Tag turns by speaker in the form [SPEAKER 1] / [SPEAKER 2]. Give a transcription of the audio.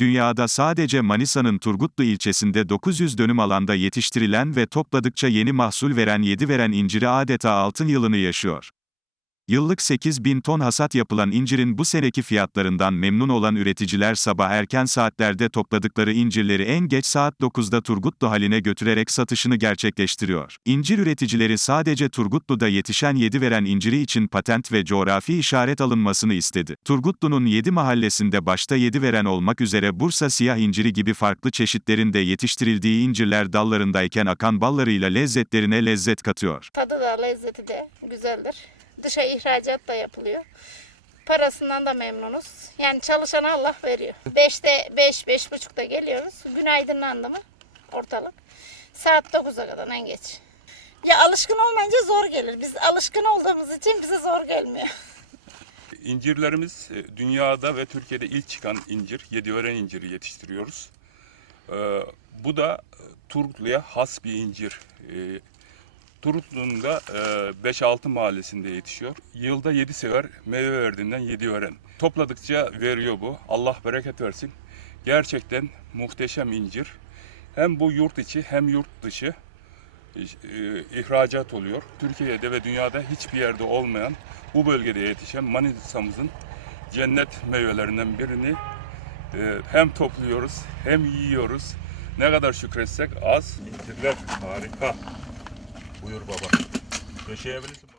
[SPEAKER 1] Dünyada sadece Manisa'nın Turgutlu ilçesinde 900 dönüm alanda yetiştirilen ve topladıkça yeni mahsul veren 7 veren inciri adeta altın yılını yaşıyor. Yıllık 8 bin ton hasat yapılan incirin bu seneki fiyatlarından memnun olan üreticiler sabah erken saatlerde topladıkları incirleri en geç saat 9'da Turgutlu haline götürerek satışını gerçekleştiriyor. İncir üreticileri sadece Turgutlu'da yetişen 7 veren inciri için patent ve coğrafi işaret alınmasını istedi. Turgutlu'nun 7 mahallesinde başta 7 veren olmak üzere Bursa siyah inciri gibi farklı çeşitlerin de yetiştirildiği incirler dallarındayken akan ballarıyla lezzetlerine lezzet katıyor.
[SPEAKER 2] Tadı da lezzeti de güzeldir. Dışa ihracat da yapılıyor. Parasından da memnunuz. Yani çalışana Allah veriyor. 5'te 5, beş, buçukta geliyoruz. Gün aydınlandı mı ortalık. Saat 9'a kadar en geç. Ya alışkın olmayınca zor gelir. Biz alışkın olduğumuz için bize zor gelmiyor.
[SPEAKER 3] İncirlerimiz e, dünyada ve Türkiye'de ilk çıkan incir, yediören inciri yetiştiriyoruz. Ee, bu da e, Turgutlu'ya has bir incir. Ee, Turgutlu'nun da e, 5-6 mahallesinde yetişiyor. Yılda 7 sefer meyve verdiğinden 7 ören. Topladıkça veriyor bu. Allah bereket versin. Gerçekten muhteşem incir. Hem bu yurt içi hem yurt dışı e, ihracat oluyor. Türkiye'de ve dünyada hiçbir yerde olmayan bu bölgede yetişen Manisa'mızın cennet meyvelerinden birini e, hem topluyoruz hem yiyoruz. Ne kadar şükretsek az.
[SPEAKER 4] İncirler harika. Buyur baba. Döşeyebilirsin.